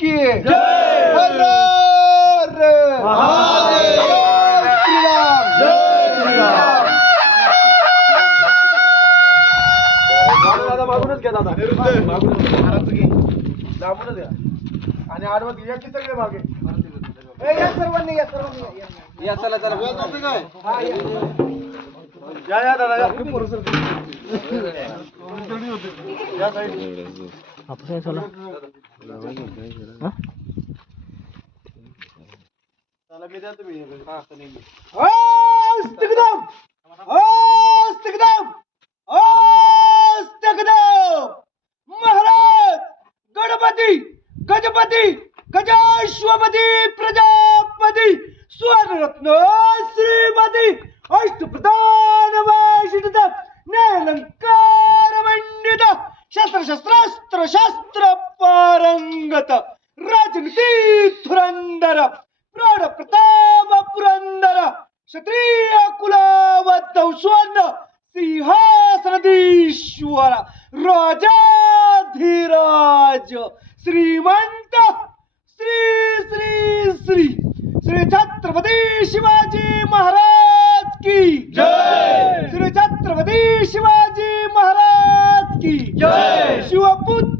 की जय. हर हर महादेव. जय श्रीराम. दादा मागूनच घ्या दादा. दाबूनच घ्या. आणि आडवं घ्या की सगळे मागे. या सर्वांनी या या चला चला. हा, या. या दादा या. या साईड. चला मी द्या तुम्ही. हा चला. अस्तिकदम अस्तिकदम अस्तिकदम महाराज गणपती गजपती गजाश्वपती प्रजापती स्वर्णरत्न श्रीमती अष्टप्रधान वैशिष्ट न्यायालंकार मंडित शस्त्र शास्त्र पारंगत राजनीती धुरंधर प्रौढ प्रताप पुरंदर क्षत्रिय कुलावतौ स्वर्ण सिंहासनधीश्वर राजाधिराज श्रीमंत श्री श्री श्री श्री छत्रपती शिवाजी महाराज की जय. श्री छत्रपती शिवाजी महाराज की जय. शिवपुत्र